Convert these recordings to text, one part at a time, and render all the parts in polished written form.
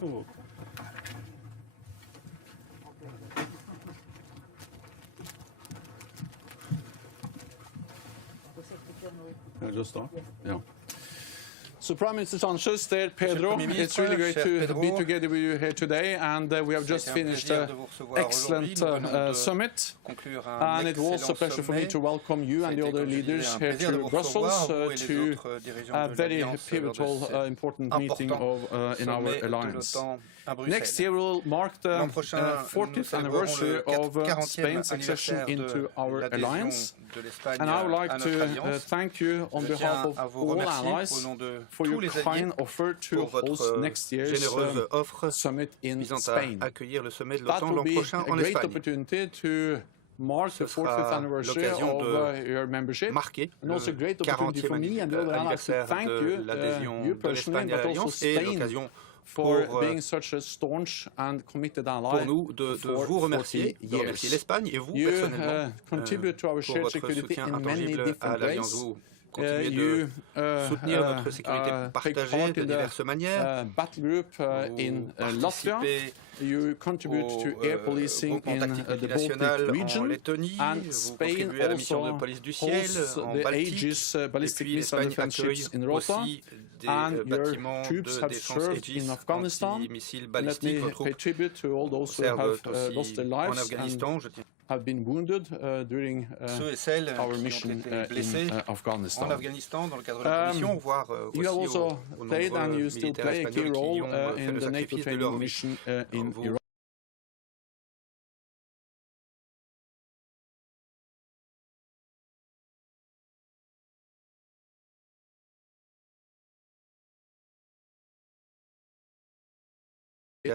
Just start? Yeah. So, Prime Minister Sanchez, dear Pedro, it's really great to be together with you here today, and we have just finished an excellent summit, and it was a pleasure for me to welcome you and the other leaders here to Brussels to a very pivotal, important meeting in our alliance. Next year will mark the 40th anniversary of Spain's accession into our alliance, and I would like to thank you on behalf of all allies for your kind offer to host next year's summit in Spain. That will be a great opportunity to mark the 40th anniversary of your membership, and also a great opportunity for me and the other allies to thank you personally, but also Spain, for being such a staunch and committed ally for 40 years. You contribute to our shared security in many different ways. You take part in the battle group in Latvia. You contribute to air policing in the Baltic region, and Spain also holds the Aegis ballistic missile defense ships in Rota, and your troops have served in Afghanistan. Let me pay tribute to all those who have lost their lives and have been wounded during our mission in Afghanistan. You have also played, and you still play, a key role in the NATO training mission in Iraq.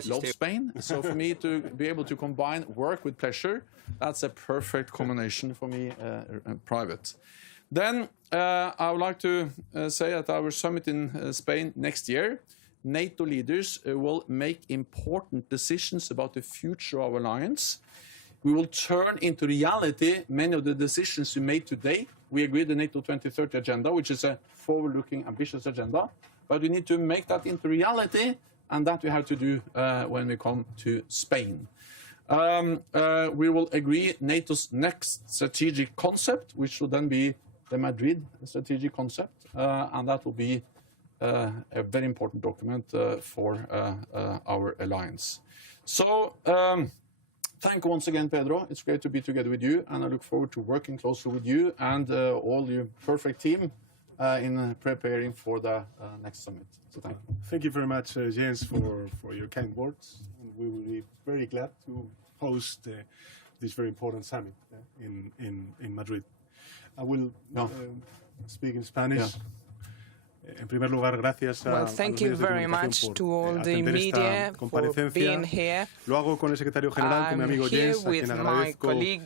Love Spain, so for me to be able to combine work with pleasure, that's a perfect combination for me, private. Then I would like to say at our summit in Spain next year, NATO leaders will make important decisions about the future of our alliance. We will turn into reality many of the decisions we made today. We agreed the NATO 2030 agenda, which is a forward-looking, ambitious agenda, but we need to make that into reality, and that we have to do when we come to Spain. We will agree NATO's next strategic concept, which will then be the Madrid strategic concept, and that will be a very important document for our alliance. So, thank you once again, Pedro. It's great to be together with you, and I look forward to working closely with you and all your perfect team in preparing for the next summit. So thank you. Thank you very much, Jens, for your kind words. And we will be very glad to host this very important summit in Madrid. I will speak in Spanish. Yeah. En primer lugar, gracias a thank you very much to all the media for being here. Lo hago con el secretario general, con mi amigo Jens, a quien agradezco de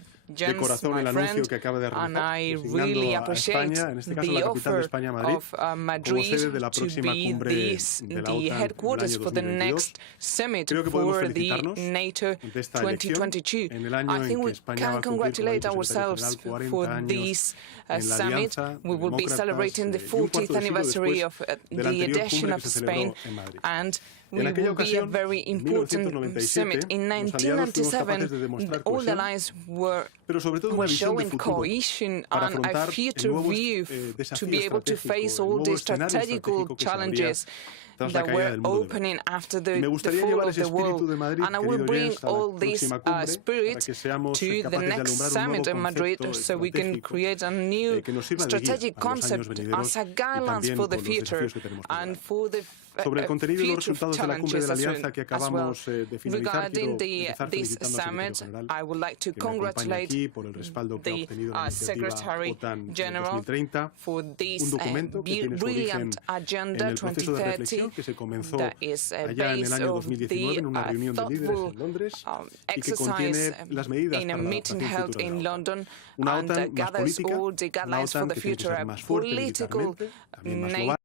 corazón el anuncio que acaba de realizar, designando a España, en este caso la capital de España, Madrid, como sede de la próxima cumbre de la OTAN en el año 2022. Creo que podemos felicitarnos de esta elección en el año en que España va a cumplir, como ha dicho el secretario general, 40 años en la alianza de demócratas, y un cuarto de siglo después de la anterior cumbre que se celebró en Madrid. Will be a very important summit. In 1997, all the allies were showing cohesion and a future view to be able to face all the strategical challenges that were opening after the fall of the world. And I will bring all this spirit to the next summit in Madrid so we can create a new strategic concept as a guidelines for the future and for the sobre el contenido y los resultados de la cumbre de la alianza que acabamos de finalizar, quiero empezar felicitando al secretario general, I would like to congratulate the Secretary General for this brilliant Agenda 2030 que se comenzó that is allá en el año 2019 en una reunión de líderes en Londres y que contiene las medidas para la adaptación futura de la OTAN. Una OTAN más política, una OTAN que tiene que ser más fuerte militarmente, también más global.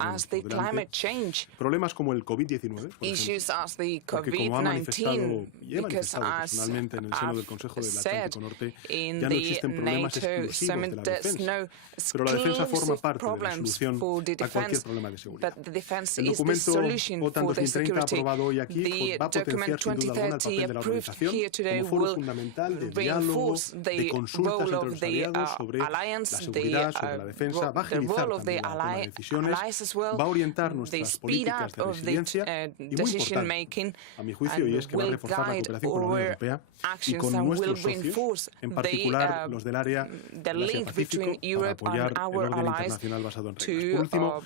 as the climate change problemas como el COVID-19, issues as the porque como ha manifestado COVID-19, y he because manifestado as personalmente en el seno del Consejo del said Atlántico Norte, in ya no the existen problemas NATO exclusivos de summit, la there's defensa, no pero la defensa forma exclusive parte de la problems solución for the a cualquier defense, problema de seguridad. but the defense El is the documento solution OTAN for the 2030 security. aprobado hoy aquí The va a potenciar document sin duda alguna el 2030 papel de la approved organización here today como foro will fundamental de diálogo, reinforce de the consultas role entre of los the aliados sobre la alliance, seguridad, sobre la defensa, va a the agilizar role of the también la toma de decisiones, allies as well, va a orientar the nuestras speed políticas up de of the resiliencia y muy decision importante, making, a mi juicio, y es que va a will reforzar la guide cooperación con la Unión our Europea y actions con and will nuestros socios, reinforce en particular los del área the del link Asia-Pacífico, between para Europe apoyar and el our orden allies internacional basado en reglas. to Por último,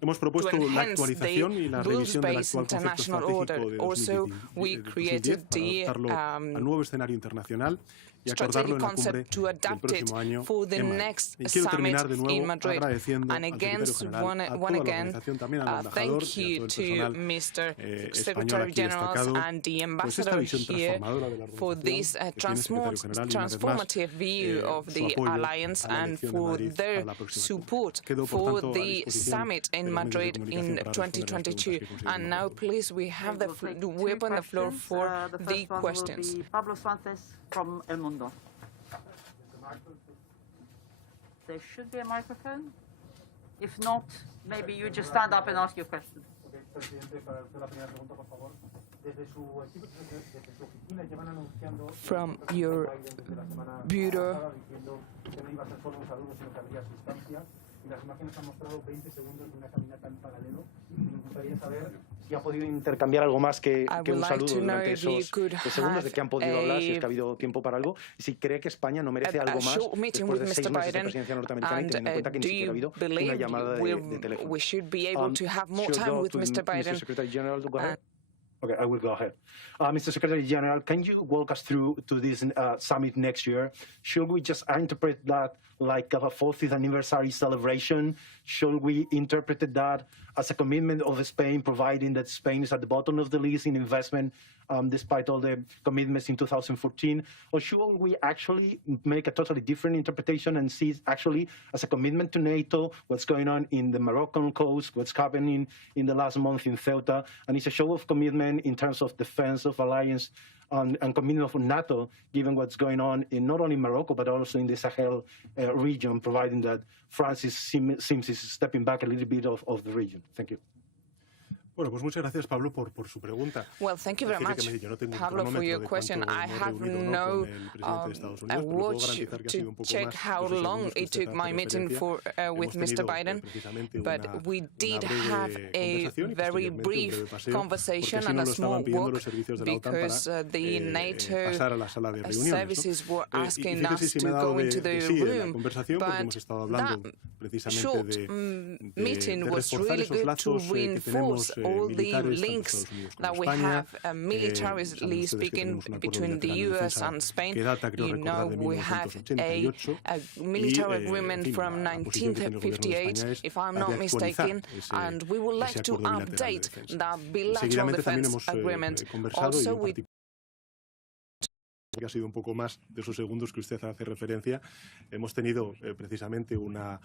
hemos propuesto la enhance actualización y la revisión del rules-based actual concepto international estratégico order. de Also, 2010 we para created the adaptarlo al nuevo escenario internacional y acordarlo strategic en la cumbre concept to del adapt it próximo año for the en Madrid. next Y quiero summit terminar de in nuevo Madrid. agradeciendo And al again, secretario general, a one toda la again, organización, también al embajador thank y a you todo el to personal Mr. español Secretary aquí General destacado, and the pues esta ambassador visión here transformadora de la for organización this que tiene el secretario general y una vez más transformative view of su the apoyo alliance a la and elección de for Madrid their para la próxima cumbre. support Quedo, por for tanto, a the disposición summit de in los medios de Madrid comunicación in para responder a las preguntas 2022. que consideren And now, oportunas. please, we have we open the floor for the questions. Pablo Sánchez from El Mundo. There should be a microphone. If not, maybe you just stand up and ask your question. Presidente, para usted la primera pregunta, por favor. Desde su oficina llevan anunciando From your bureau, diciendo que no iba a ser solo un saludo, sino que habría sustancia. Y las imágenes han mostrado 20 segundos de una caminata en paralelo. Y me gustaría saber si ha podido intercambiar algo más que un saludo durante esos segundos, de qué han podido hablar, si es que ha habido tiempo para algo, y si cree que España no merece algo más después de 6 meses de presidencia norteamericana y teniendo en cuenta que ni siquiera ha habido una llamada de teléfono. we should be able to have more Should time go with to Mr. Biden. Mr. Secretary General to go ahead. Okay, I will go ahead. Mr. Secretary General, can you walk us through to this summit next year? Should we just interpret that like a 40th anniversary celebration? Should we interpret that as a commitment of Spain, providing that Spain is at the bottom of the list in investment, despite all the commitments in 2014? Or should we actually make a totally different interpretation and see it actually as a commitment to NATO, what's going on in the Moroccan coast, what's happening in the last month in Ceuta, and it's a show of commitment in terms of defense, of alliance, and commitment of NATO, given what's going on in not only Morocco, but also in the Sahel region, providing that France seems is stepping back a little bit of the region. Thank you. Bueno, pues muchas gracias, Pablo, por su pregunta. Well, thank you very much, Pablo, for your question. I have no watch to check how long it took my meeting with Mr. Biden, but we did have a very brief conversation and a small walk because the NATO services were asking us to go into the room, but that short meeting was really good to reinforce all the links that we have, militarily speaking, between the US and Spain. You know, we have a military agreement from 1958, if I'm not mistaken, and we would like to update that bilateral defense agreement. Also, we que ha sido un poco más de esos segundos que usted hace referencia, hemos tenido precisamente una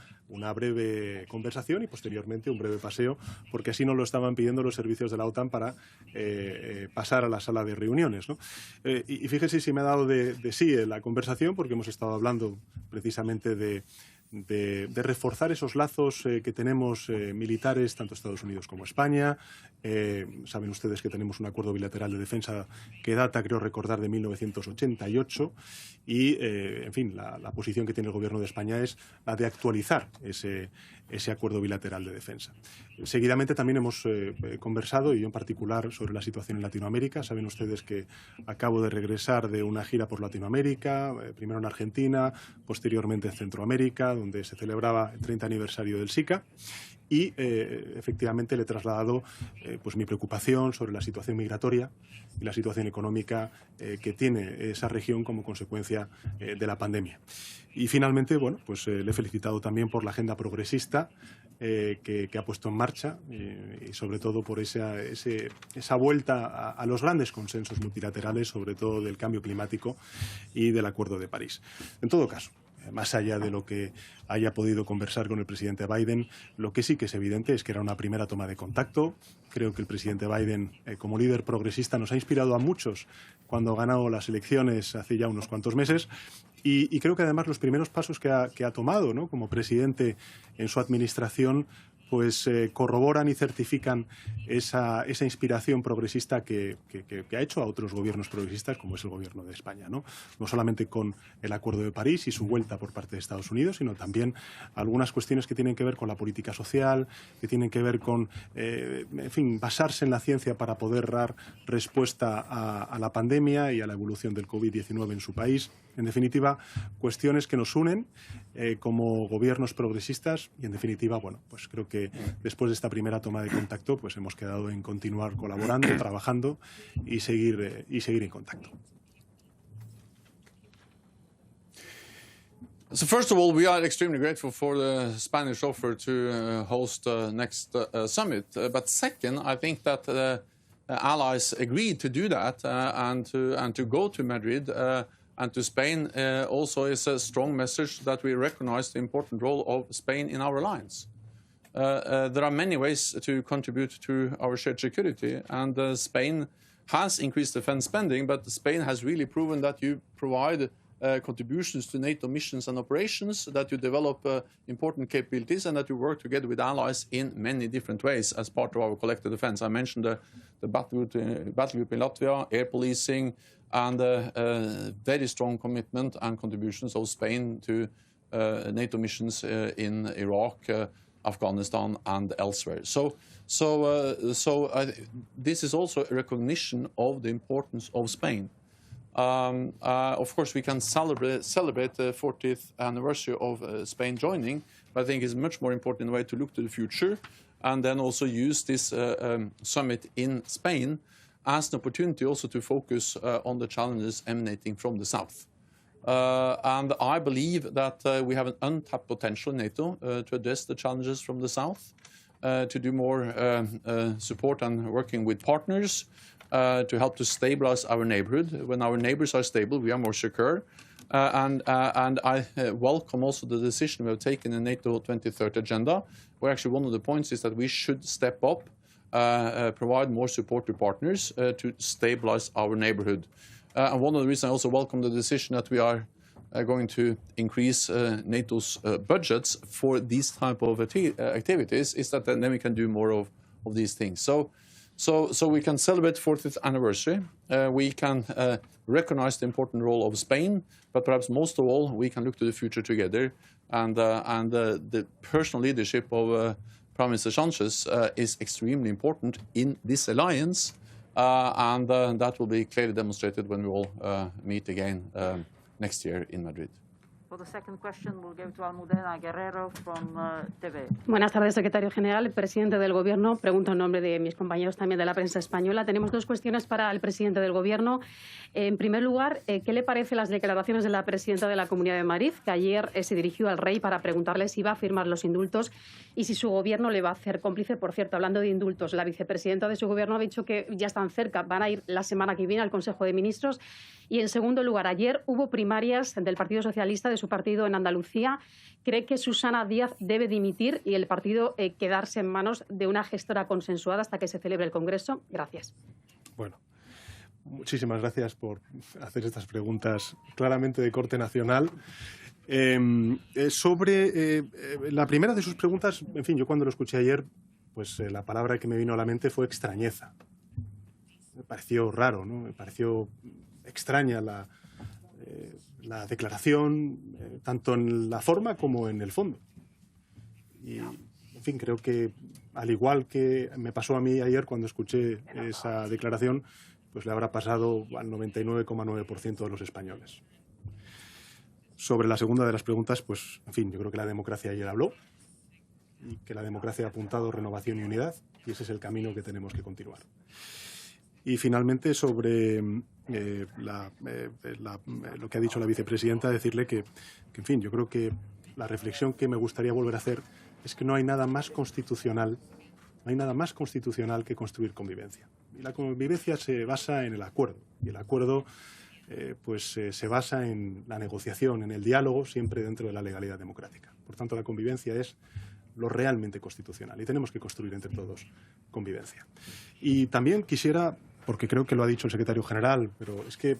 breve conversación y posteriormente un breve paseo, porque así nos lo estaban pidiendo los servicios de la OTAN para pasar a la sala de reuniones, ¿no? Y fíjese si me ha dado de sí la conversación, porque hemos estado hablando precisamente de reforzar esos lazos que tenemos militares, tanto Estados Unidos como España. Saben ustedes que tenemos un acuerdo bilateral de defensa que data, creo recordar, de 1988 y, en fin, la posición que tiene el Gobierno de España es la de actualizar ese acuerdo bilateral de defensa. Seguidamente también hemos conversado, y yo en particular, sobre la situación en Latinoamérica. Saben ustedes que acabo de regresar de una gira por Latinoamérica, primero en Argentina, posteriormente en Centroamérica, donde se celebraba el 30 aniversario del SICA. Y efectivamente le he trasladado pues mi preocupación sobre la situación migratoria y la situación económica que tiene esa región como consecuencia de la pandemia. Y finalmente, bueno, pues le he felicitado también por la agenda progresista que ha puesto en marcha y sobre todo por esa vuelta a los grandes consensos multilaterales, sobre todo del cambio climático y del Acuerdo de París. En todo caso, más allá de lo que haya podido conversar con el presidente Biden, lo que sí que es evidente es que era una primera toma de contacto. Creo que el presidente Biden, como líder progresista, nos ha inspirado a muchos cuando ganó las elecciones hace ya unos cuantos meses. Y creo que además los primeros pasos que ha tomado, ¿no?, como presidente en su administración, pues corroboran y certifican esa inspiración progresista que ha hecho a otros gobiernos progresistas, como es el Gobierno de España, ¿no? No solamente con el Acuerdo de París y su vuelta por parte de Estados Unidos, sino también algunas cuestiones que tienen que ver con la política social, que tienen que ver con, en fin, basarse en la ciencia para poder dar respuesta a la pandemia y a la evolución del COVID-19 en su país. En definitiva, cuestiones que nos unen como gobiernos progresistas y, en definitiva, bueno, pues creo que después de esta primera toma de contacto, pues hemos quedado en continuar colaborando, trabajando y seguir en contacto. So first of all, we are extremely grateful for the Spanish offer to host the next summit. But second, I think that allies agreed to do that and to go to Madrid and to Spain also is a strong message that we recognize the important role of Spain in our alliance. There are many ways to contribute to our shared security, and Spain has increased defense spending, but Spain has really proven that you provide contributions to NATO missions and operations, that you develop important capabilities, and that you work together with allies in many different ways as part of our collective defense. I mentioned the battle group in Latvia, air policing, and very strong commitment and contributions of Spain to NATO missions in Iraq, Afghanistan, and elsewhere. So this is also a recognition of the importance of Spain. Of course, we can celebrate the 40th anniversary of Spain joining, but I think it's much more important way to look to the future and then also use this summit in Spain as an opportunity also to focus on the challenges emanating from the south. And I believe that we have an untapped potential in NATO to address the challenges from the south, to do more support and working with partners, to help to stabilize our neighborhood. When our neighbors are stable, we are more secure. And I welcome also the decision we have taken in NATO 2030 agenda, where actually one of the points is that we should step up, provide more support to partners to stabilize our neighborhood. And one of the reasons I also welcome the decision that we are going to increase NATO's budgets for these type of activities is that then we can do more of these things. So we can celebrate 40th anniversary. We can recognize the important role of Spain, but perhaps most of all, we can look to the future together. And the personal leadership of Prime Minister Sánchez is extremely important in this alliance. And that will be clearly demonstrated when we all meet again next year in Madrid. For the second question, we'll go to Almudena Guerrero from TV. Buenas tardes, secretario general, presidente del Gobierno. Pregunto en nombre de mis compañeros también de la prensa española. Tenemos dos cuestiones para el presidente del Gobierno. En primer lugar, ¿qué le parecen las declaraciones de la presidenta de la Comunidad de Madrid, que ayer se dirigió al rey para preguntarle si va a firmar los indultos y si su Gobierno le va a hacer cómplice? Por cierto, hablando de indultos, la vicepresidenta de su Gobierno ha dicho que ya están cerca, van a ir la semana que viene al Consejo de Ministros. Y en segundo lugar, ayer hubo primarias del Partido Socialista, de su partido en Andalucía. ¿Cree que Susana Díaz debe dimitir y el partido quedarse en manos de una gestora consensuada hasta que se celebre el Congreso? Gracias. Bueno, muchísimas gracias por hacer estas preguntas claramente de corte nacional. Sobre la primera de sus preguntas, en fin, yo cuando lo escuché ayer, pues la palabra que me vino a la mente fue extrañeza. Me pareció raro, ¿no? Me pareció extraña la declaración, tanto en la forma como en el fondo. Y, en fin, creo que, al igual que me pasó a mí ayer cuando escuché esa declaración, pues le habrá pasado al 99,9% de los españoles. Sobre la segunda de las preguntas, pues, en fin, yo creo que la democracia ayer habló y que la democracia ha apuntado renovación y unidad, y ese es el camino que tenemos que continuar. Y finalmente, sobre lo que ha dicho la vicepresidenta, decirle que, en fin, yo creo que la reflexión que me gustaría volver a hacer es que no hay nada más constitucional, que construir convivencia. Y la convivencia se basa en el acuerdo. Y el acuerdo se basa en la negociación, en el diálogo, siempre dentro de la legalidad democrática. Por tanto, la convivencia es lo realmente constitucional y tenemos que construir entre todos convivencia. Y también quisiera, porque creo que lo ha dicho el secretario general, pero es que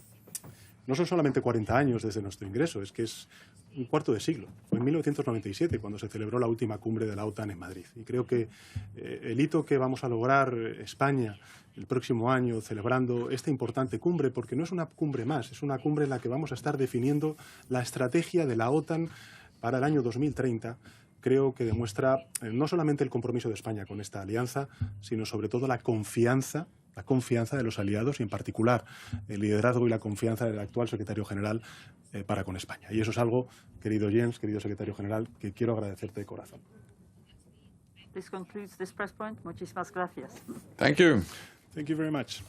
no son solamente 40 años desde nuestro ingreso, es que es un cuarto de siglo. Fue en 1997 cuando se celebró la última cumbre de la OTAN en Madrid. Y creo que el hito que vamos a lograr España el próximo año celebrando esta importante cumbre, porque no es una cumbre más, es una cumbre en la que vamos a estar definiendo la estrategia de la OTAN para el año 2030, creo que demuestra no solamente el compromiso de España con esta alianza, sino sobre todo la confianza de los aliados y en particular el liderazgo y la confianza del actual secretario general para con España. Y eso es algo, querido Jens, querido secretario general, que quiero agradecerte de corazón. This concludes this press point. Muchísimas gracias. Thank you. Thank you very much.